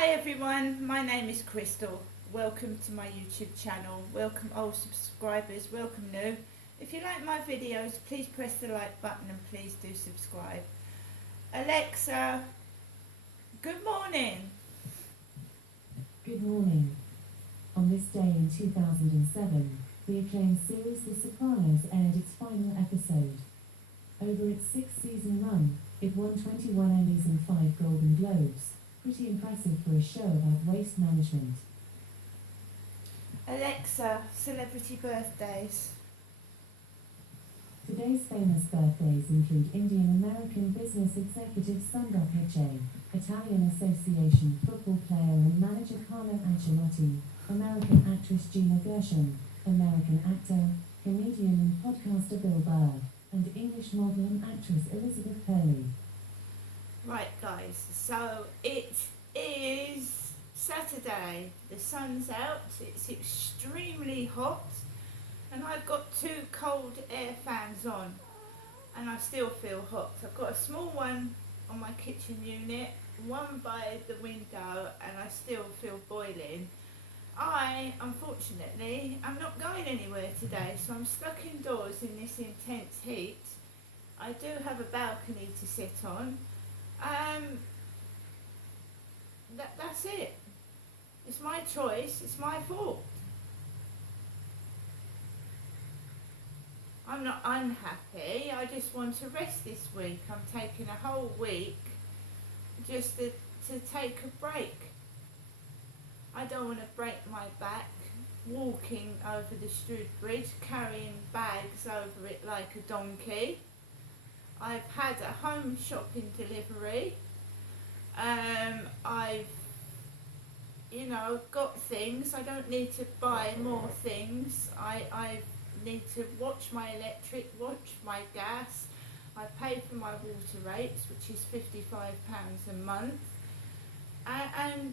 Hi everyone, my name is Crystal. Welcome to my YouTube channel. Welcome old subscribers, welcome new. If you like my videos, please press the like button and please do subscribe. Alexa, good morning. Good morning. On this day in 2007, the acclaimed series The Sopranos aired its final episode. Over its six-season run, it won 21 Emmys and 5 Golden Globes. Pretty impressive for a show about waste management. Alexa, celebrity birthdays. Today's famous birthdays include Indian-American business executive Sundar Pichai, Italian Association football player and manager Carlo Ancelotti, American actress Gina Gershon, American actor, comedian and podcaster Bill Burr, and English model and actress Elizabeth Hurley. Right guys, so it is Saturday, the sun's out, it's extremely hot and I've got two cold air fans on and I still feel hot. I've got a small one on my kitchen unit, one by the window, and I still feel boiling. I, unfortunately, am not going anywhere today, so I'm stuck indoors in this intense heat. I do have a balcony to sit on. That's it. It's my choice, it's my fault. I'm not unhappy, I just want to rest this week. I'm taking a whole week just to take a break. I don't want to break my back walking over the Strood Bridge, carrying bags over it like a donkey. I've had a home shopping delivery. I've got things. I don't need to buy more things. I need to watch my electric, watch my gas. I pay for my water rates, which is £55 a month. And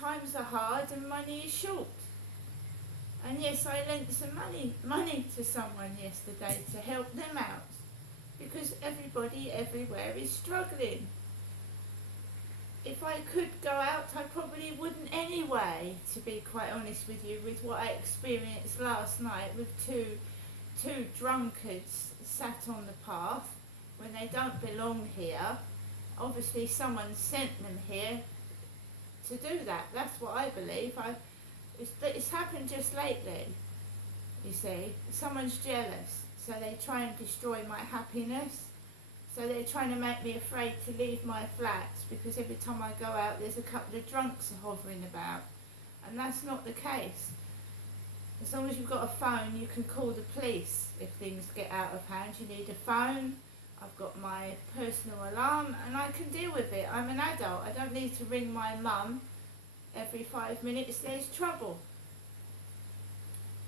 times are hard and money is short. And yes, I lent some money to someone yesterday to help them out, because everybody everywhere is struggling. If I could go out, I probably wouldn't anyway, to be quite honest with you, with what I experienced last night with two drunkards sat on the path when they don't belong here. Obviously someone sent them here to do that. That's what I believe. It's happened just lately, you see. Someone's jealous, so they try and destroy my happiness. So they're trying to make me afraid to leave my flat, because every time I go out there's a couple of drunks hovering about. And that's not the case. As long as you've got a phone, you can call the police if things get out of hand. You need a phone. I've got my personal alarm and I can deal with it. I'm an adult. I don't need to ring my mum every 5 minutes. There's trouble.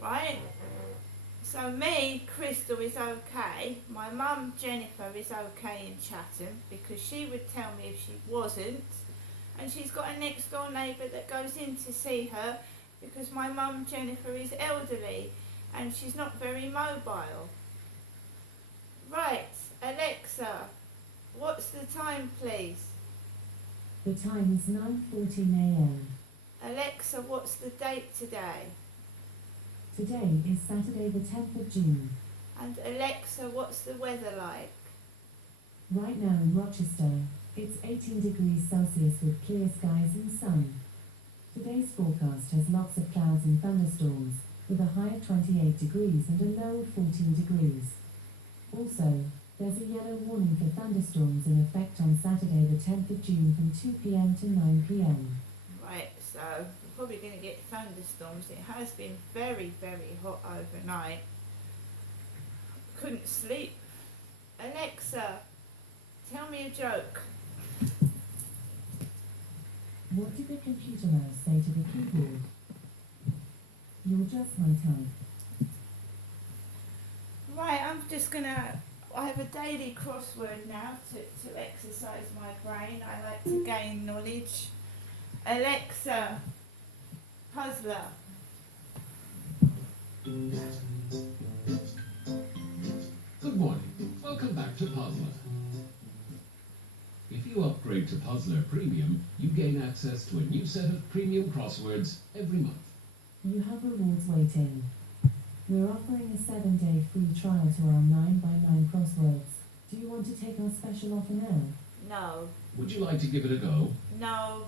Right? So me, Crystal, is okay. My mum, Jennifer, is okay in Chatham, because she would tell me if she wasn't. And she's got a next door neighbour that goes in to see her, because my mum, Jennifer, is elderly and she's not very mobile. Right, Alexa, what's the time please? The time is 9:14 a.m. Alexa, what's the date today? Today is Saturday the 10th of June. And Alexa, what's the weather like? Right now in Rochester, it's 18 degrees Celsius with clear skies and sun. Today's forecast has lots of clouds and thunderstorms, with a high of 28 degrees and a low of 14 degrees. Also, there's a yellow warning for thunderstorms in effect on Saturday the 10th of June from 2 p.m. to 9 p.m. Right, so we're probably going to get thunderstorms. It has been very, very hot overnight. Couldn't sleep. Alexa, tell me a joke. What did the computer mouse say to the keyboard? You're just my type. Right, I have a daily crossword now to exercise my brain. I like to gain knowledge. Alexa, puzzler. Good morning. Welcome back to Puzzler. If you upgrade to Puzzler Premium, you gain access to a new set of premium crosswords every month. You have rewards waiting. We're offering a 7-day free trial to our 9x9 crosswords. Do you want to take our special offer now? No. Would you like to give it a go? No.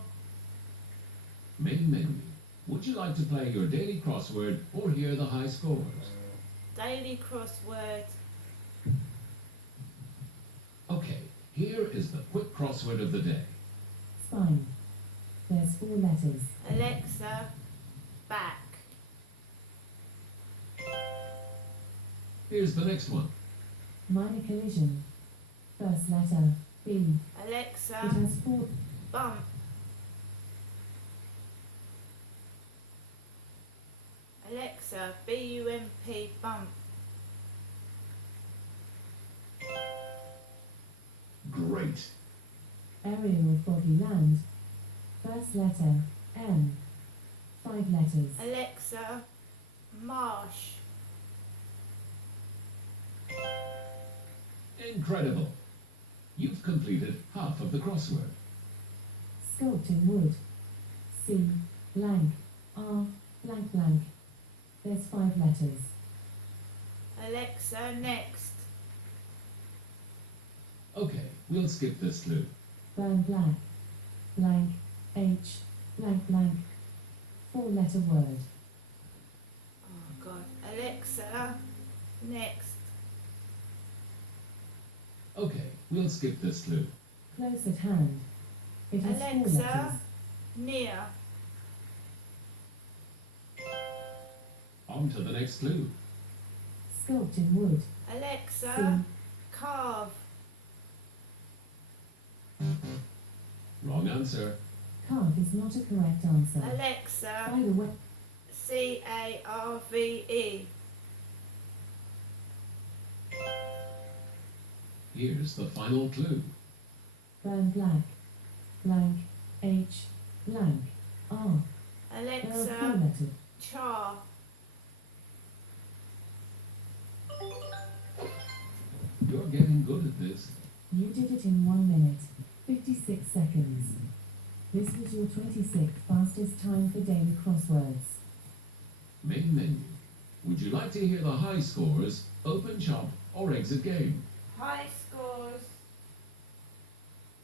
Main menu. Would you like to play your daily crossword or hear the high scores? Daily crossword. Okay, here is the quick crossword of the day. Spine. There's 4 letters. Alexa, back. Here's the next one. Minor collision. First letter, B. It Alexa, has 4. bump. Alexa, B-U-M-P, bump. Great. Area of boggy land. First letter, M. 5 letters. Alexa, marsh. Incredible. You've completed half of the crossword. Sculpt in wood. C. Blank. R. Blank blank. There's 5 letters. Alexa, next. Okay, we'll skip this clue. Burn black. Blank. H. Blank blank. 4-letter word. Oh God. Alexa, next. Okay, we'll skip this clue. Close at hand. It has 4 Alexa. letters. Near. On to the next clue. Sculpt in wood. Alexa, carve. Wrong answer. Carve is not a correct answer. By Alexa, the way, C-A-R-V-E. Here's the final clue. burn black. Blank. H. Blank. R. There are 4 Alexa, letters. char. You're getting good at this. You did it in 1 minute, 56 seconds. This was your 26th fastest time for daily crosswords. Main menu. Would you like to hear the high scores, open shop, or exit game? High scores.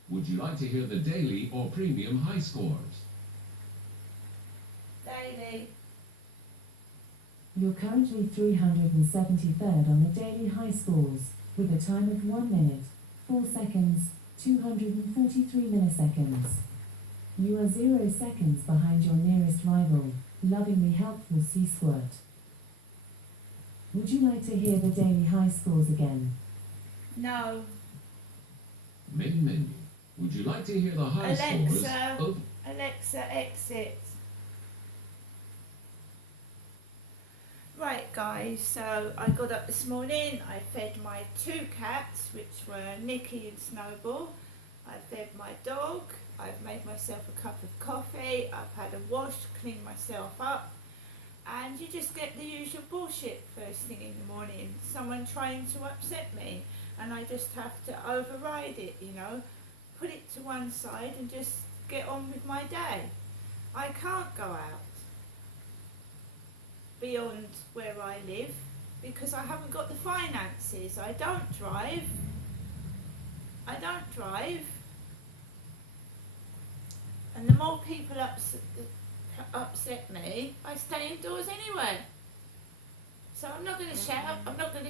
Would you like to hear the daily or premium high scores? Daily. You're currently 373rd on the daily high scores, with a time of 1 minute, 4 seconds, 243 milliseconds. You are 0 seconds behind your nearest rival, lovingly helpful Sea Squirt. Would you like to hear the daily high scores again? No. Main menu. Would you like to hear the high scores? Alexa. Open. Alexa, exit. Right guys, so I got up this morning, I fed my 2 cats, which were Nicky and Snowball. I fed my dog, I've made myself a cup of coffee, I've had a wash, cleaned myself up, and you just get the usual bullshit first thing in the morning. Someone trying to upset me, and I just have to override it, you know, put it to one side and just get on with my day. I can't go out beyond where I live because I haven't got the finances. I don't drive. And the more people upset me, I stay indoors anyway. So I'm not going to shout, so I'm not going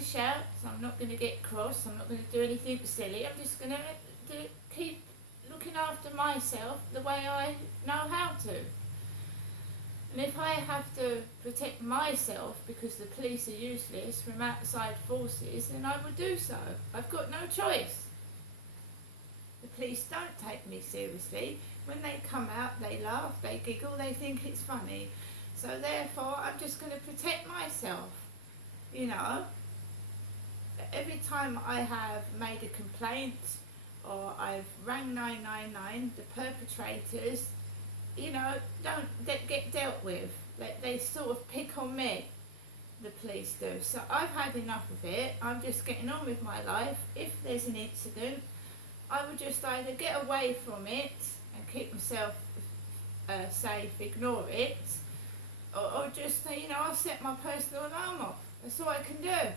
to get cross, I'm not going to do anything silly. I'm just going to keep looking after myself the way I know how to. And if I have to protect myself because the police are useless from outside forces, then I will do so. I've got no choice. The police don't take me seriously. When they come out, they laugh, they giggle, they think it's funny. So therefore, I'm just going to protect myself. You know, every time I have made a complaint or I've rang 999, the perpetrators, you know, don't get dealt with. They sort of pick on me, the police do. So I've had enough of it. I'm just getting on with my life. If there's an incident, I would just either get away from it and keep myself safe, ignore it, or just, I'll set my personal alarm off. That's all I can do.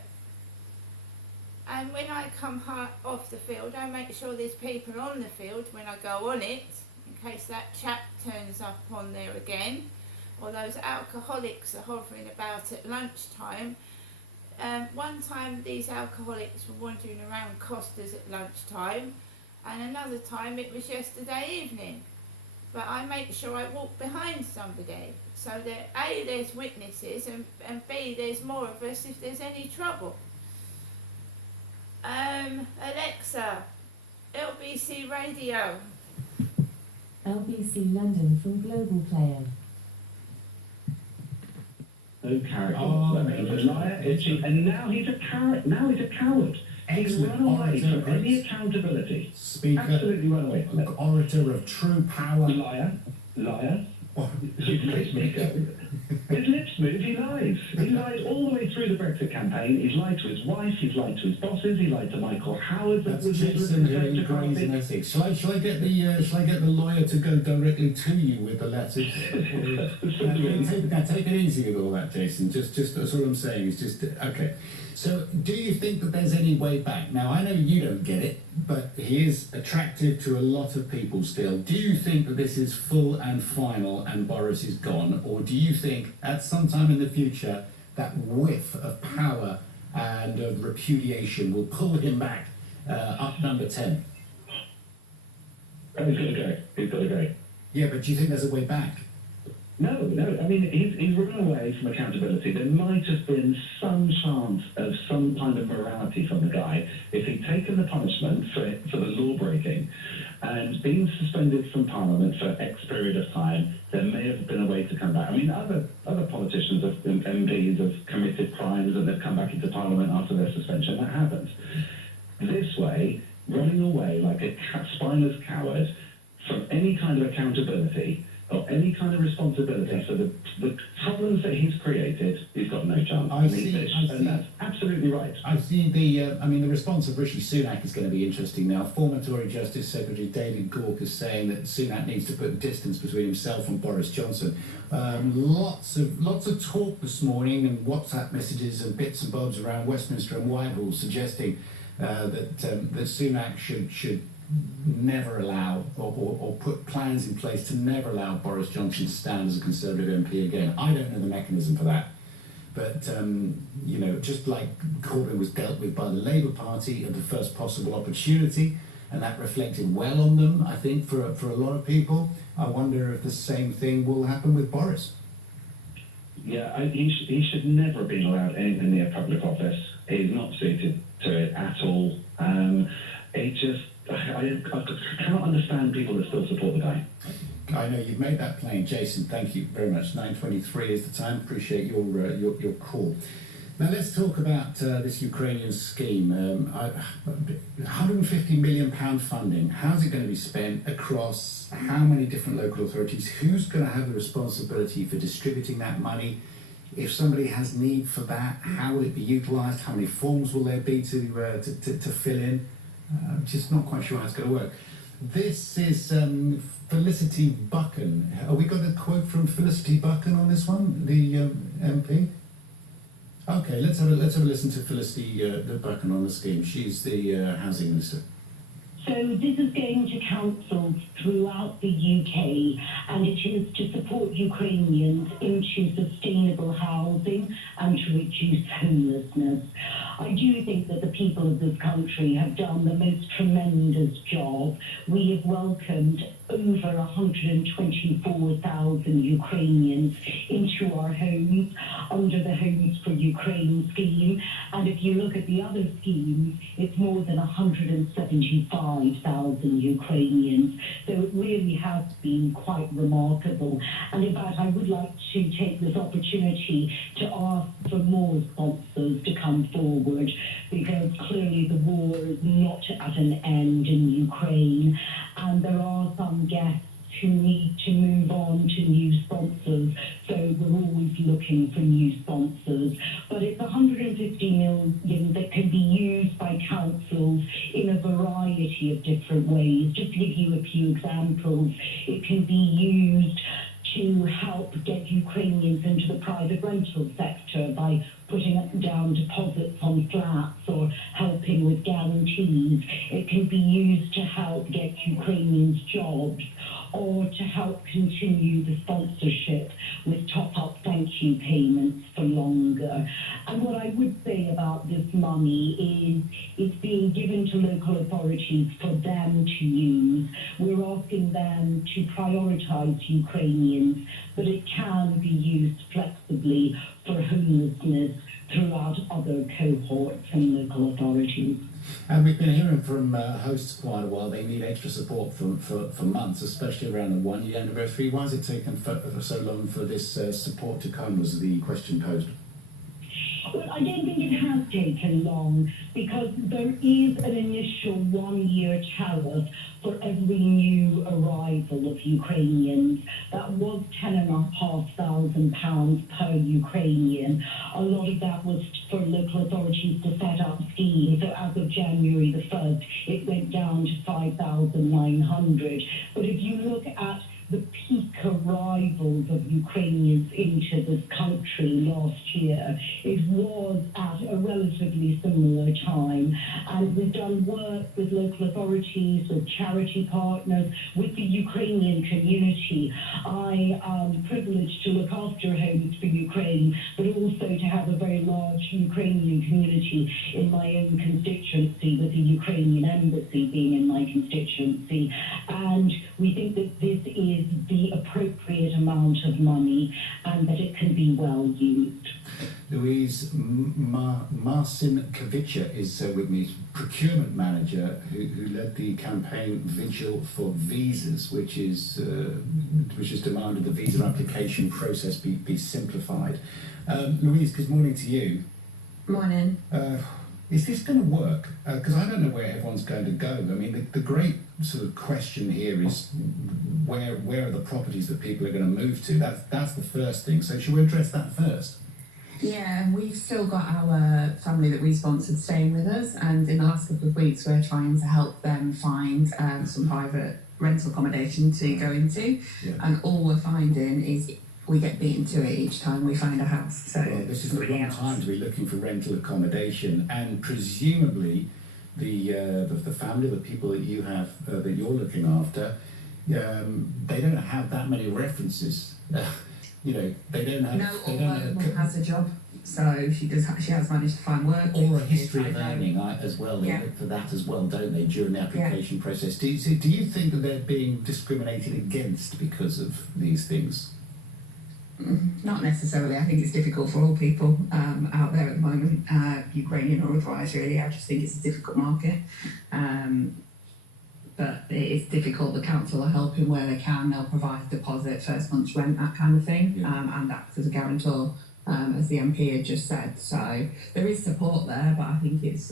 And when I come off the field, I make sure there's people on the field when I go on it, in case that chap turns up on there again, or those alcoholics are hovering about at lunchtime. One time these alcoholics were wandering around Costa's at lunchtime, and another time it was yesterday evening. But I make sure I walk behind somebody, so that A, there's witnesses, and B, there's more of us if there's any trouble. Alexa, LBC Radio. LBC London from Global Player. No character Oh, whatsoever. He's a liar, a cheat, and now he's a coward. He's Excellent run away orator, from any accountability. speaker, Absolutely run away from it. orator of true power. Liar. Oh, His lips move. His lips move, he lies. He lied all the way through the Brexit campaign. He's lied to his wife, he's lied to his bosses, he lied to Michael Howard. That's was his Jason here in representative Grey's party. Anatomy. Shall I get the lawyer to go directly to you with the letters? Now take it easy with all that, Jason. Just that's all I'm saying. Is just okay. So, do you think that there's any way back? Now, I know you don't get it, but he is attractive to a lot of people still. Do you think that this is full and final and Boris is gone? Or do you think at some time in the future that whiff of power and of repudiation will pull him back up number 10? Oh, he's got to go. Yeah, but do you think there's a way back? No. I mean, he's run away from accountability. There might have been some chance of some kind of morality from the guy if he'd taken the punishment for the law breaking and been suspended from Parliament for X period of time. There may have been a way to come back. I mean, other politicians, MPs, have committed crimes and they've come back into Parliament after their suspension. That happens. This way, running away like a spineless coward from any kind of accountability or any kind of responsibility for the problems that he's created, he's got no chance. I see. And that's absolutely right. I see the response of Rishi Sunak is going to be interesting now. Former Tory Justice Secretary David Gauke is saying that Sunak needs to put distance between himself and Boris Johnson. Lots of talk this morning and WhatsApp messages and bits and bobs around Westminster and Whitehall suggesting that Sunak should never allow or put plans in place to never allow Boris Johnson to stand as a Conservative MP again. I don't know the mechanism for that. But, just like Corbyn was dealt with by the Labour Party at the first possible opportunity, and that reflected well on them, I think, for a lot of people, I wonder if the same thing will happen with Boris. Yeah, he should never have been allowed anything near public office. He's not suited to it at all. I cannot understand people that still support the guy. I know you've made that plain, Jason. Thank you very much. 9:23 is the time. Appreciate your call. Now let's talk about this Ukrainian scheme. 150 million pound funding. How's it going to be spent across how many different local authorities? Who's going to have the responsibility for distributing that money? If somebody has need for that, how will it be utilised? How many forms will there be to fill in? Just not quite sure how it's going to work. This is Felicity Buchan. Have we got a quote from Felicity Buchan on this one, the MP? Okay, let's have a listen to Felicity Buchan on the scheme. She's the housing minister. So this is going to councils throughout the UK, and it is to support Ukrainians into sustainable housing and to reduce homelessness. I do think that the people of this country have done the most tremendous job. We have welcomed over 124,000 Ukrainians into our homes under the Homes for Ukraine scheme. And if you look at the other schemes, it's more than 175,000 Ukrainians. So it really has been quite remarkable. And in fact, I would like to take this opportunity to ask for more sponsors to come forward, because clearly the war is not at an end in Ukraine. And there are some guests who need to move on to new sponsors. So we're always looking for new sponsors. But it's 150 million that can be used by councils in a variety of different ways. Just to give you a few examples, it can be used to help get Ukrainians into the private rental sector by putting down deposits on flats or helping with guarantees. It can be used to help get Ukrainians jobs or to help continue the sponsorship with top-up thank you payments for longer. And what I would say about this money is it's being given to local authorities for them to use. We're asking them to prioritise Ukrainians, but it can be used flexibly for homelessness throughout other cohorts and local authorities. And we've been hearing from hosts quite a while. They need extra support for months, especially around the 1 year anniversary. Why has it taken for so long for this support to come, was the question posed. Well, I don't think it has taken long because there is an initial 1 year tariff for every new arrival of Ukrainians. That was £10,500 per Ukrainian. A lot of that was for local authorities to set up schemes. So as of January the 1st, it went down to 5,900. But if you look at the peak arrivals of Ukrainians into this country last year, it was at a relatively similar time. And we've done work with local authorities, with charity partners, with the Ukrainian community. I am privileged to look after Homes for Ukraine, but also to have a very large Ukrainian community in my own constituency, with the Ukrainian embassy being in my constituency. And we think that this is the appropriate amount of money and that it can be well used. Louise Marcinkovica is with me, procurement manager who led the campaign Vigil for Visas, which has demanded the visa application process be simplified. Louise, good morning to you. Morning. Is this going to work? Because I don't know where everyone's going to go. I mean, the great sort of question here is where are the properties that people are going to move to? That's the first thing. So should we address that first? Yeah, we've still got our family that we sponsored staying with us, and in the last couple of weeks we're trying to help them find some private rental accommodation to go into. Yeah. And all we're finding is we get beaten to it each time we find a house. So Well, this is the wrong time to be looking for rental accommodation, and presumably the family, the people that you have that you're looking after, they don't have that many references. You know, they don't have. No, they all don't my have, mum has a job, so she has managed to find work. or a history of I know. earning as well. They Yeah. look for that as well, don't they, during the application process? Do you think that they're being discriminated against because of these things? Not necessarily. I think it's difficult for all people out there at the moment, Ukrainian or otherwise, really. I just think it's a difficult market. But it's difficult. The council are helping where they can. They'll provide deposit, first month's rent, that kind of thing, Yeah. and act as a guarantor, as the MP had just said. So there is support there, but I think it's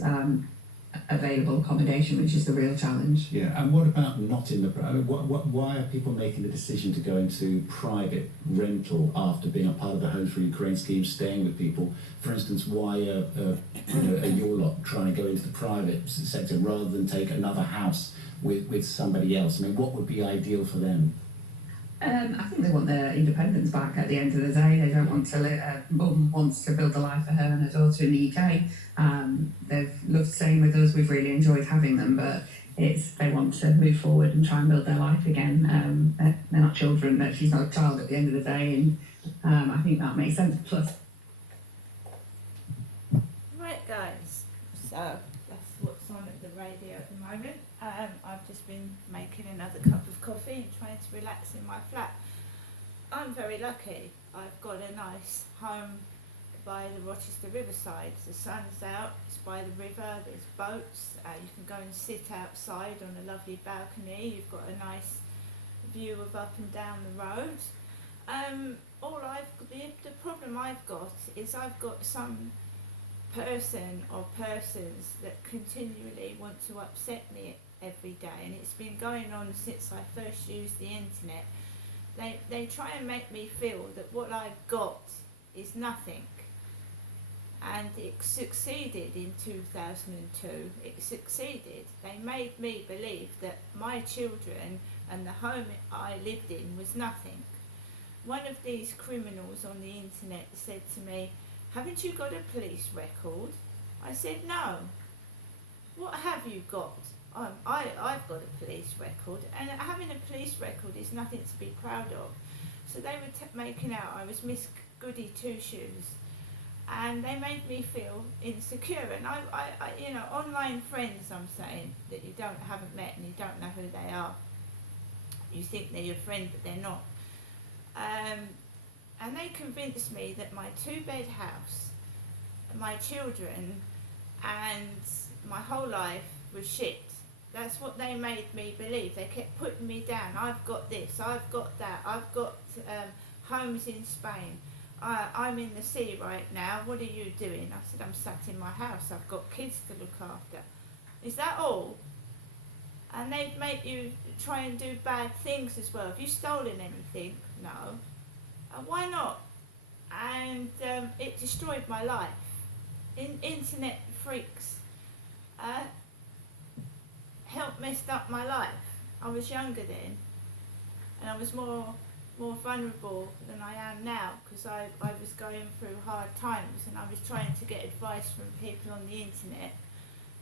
available accommodation, which is the real challenge. Yeah, and what about not in the? I mean, why are people making the decision to go into private rental after being a part of the Homes for Ukraine scheme, staying with people? For instance, why are your lot trying to go into the private sector rather than take another house with somebody else? I mean, what would be ideal for them? I think they want their independence back at the end of the day. They don't want to live, mum wants to build a life for her and her daughter in the UK. They've loved staying with us. We've really enjoyed having them, but they want to move forward and try and build their life again. They're not children. She's not a child at the end of the day, and I think that makes sense. Plus, Right, guys, so that's what's on at the radio at the moment. I've just been making another cup of coffee and trying to relax in my flat. I'm very lucky. I've got a nice home by the Rochester Riverside. The sun's out, it's by the river, there's boats, you can go and sit outside on a lovely balcony. You've got a nice view of up and down the road. The problem I've got is I've got some person or persons that continually want to upset me every day, and it's been going on since I first used the internet. They try and make me feel that what I've got is nothing. And it succeeded in 2002. It succeeded. They made me believe that my children and the home I lived in was nothing. One of these criminals on the internet said to me, "Haven't you got a police record?" I said, "No." "What have you got?" I've got a police record, and having a police record is nothing to be proud of. So they were making out I was Miss Goody Two-Shoes, and they made me feel insecure. And I you know, online friends, I'm saying, that you haven't met and you don't know who they are. You think they're your friend, but they're not. And they convinced me that my 2-bed house, my children, and my whole life was shit. That's what they made me believe. They kept putting me down. I've got this, I've got that, I've got homes in Spain. I'm in the sea right now. What are you doing? I said, "I'm sat in my house. I've got kids to look after." Is that all? And they'd make you try and do bad things as well. Have you stolen anything? No. Why not? And it destroyed my life. Internet freaks messed up my life. I was younger then, and I was more vulnerable than I am now, because I was going through hard times, and I was trying to get advice from people on the internet,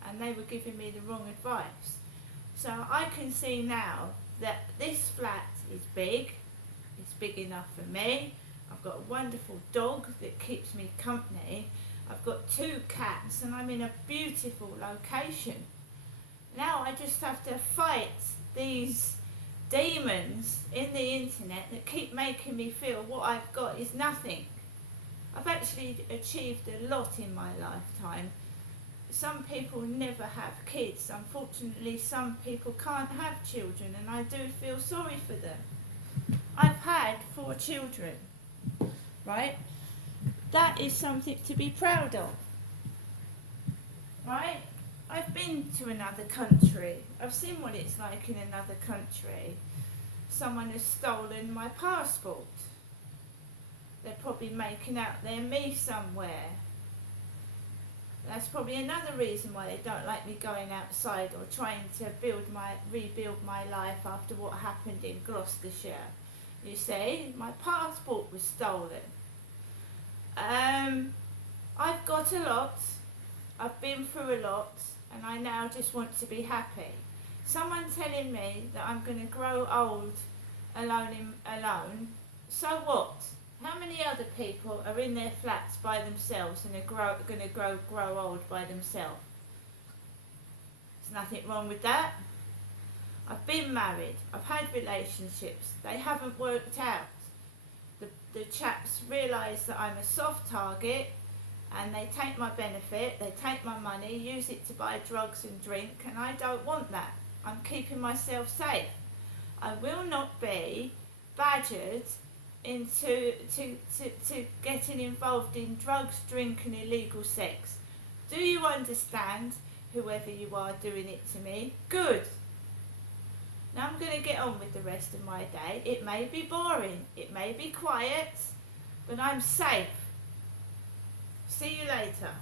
and they were giving me the wrong advice. So I can see now that this flat is big. It's big enough for me. I've got a wonderful dog that keeps me company. I've got 2 cats, and I'm in a beautiful location. Now I just have to fight these demons in the internet that keep making me feel what I've got is nothing. I've actually achieved a lot in my lifetime. Some people never have kids. Unfortunately, some people can't have children, and I do feel sorry for them. I've had 4 children, right? That is something to be proud of, right? I've been to another country. I've seen what it's like in another country. Someone has stolen my passport. They're probably making out they're me somewhere. That's probably another reason why they don't like me going outside or trying to rebuild my life after what happened in Gloucestershire. You see, my passport was stolen. I've got a lot. I've been through a lot, and I now just want to be happy. Someone telling me that I'm going to grow old alone, so what? How many other people are in their flats by themselves and are going to grow old by themselves? There's nothing wrong with that. I've been married, I've had relationships, they haven't worked out. The chaps realise that I'm a soft target, and they take my benefit, they take my money, use it to buy drugs and drink, and I don't want that. I'm keeping myself safe. I will not be badgered into to getting involved in drugs, drink and illegal sex. Do you understand, whoever you are doing it to me? Good. Now I'm going to get on with the rest of my day. It may be boring, it may be quiet, but I'm safe. See you later.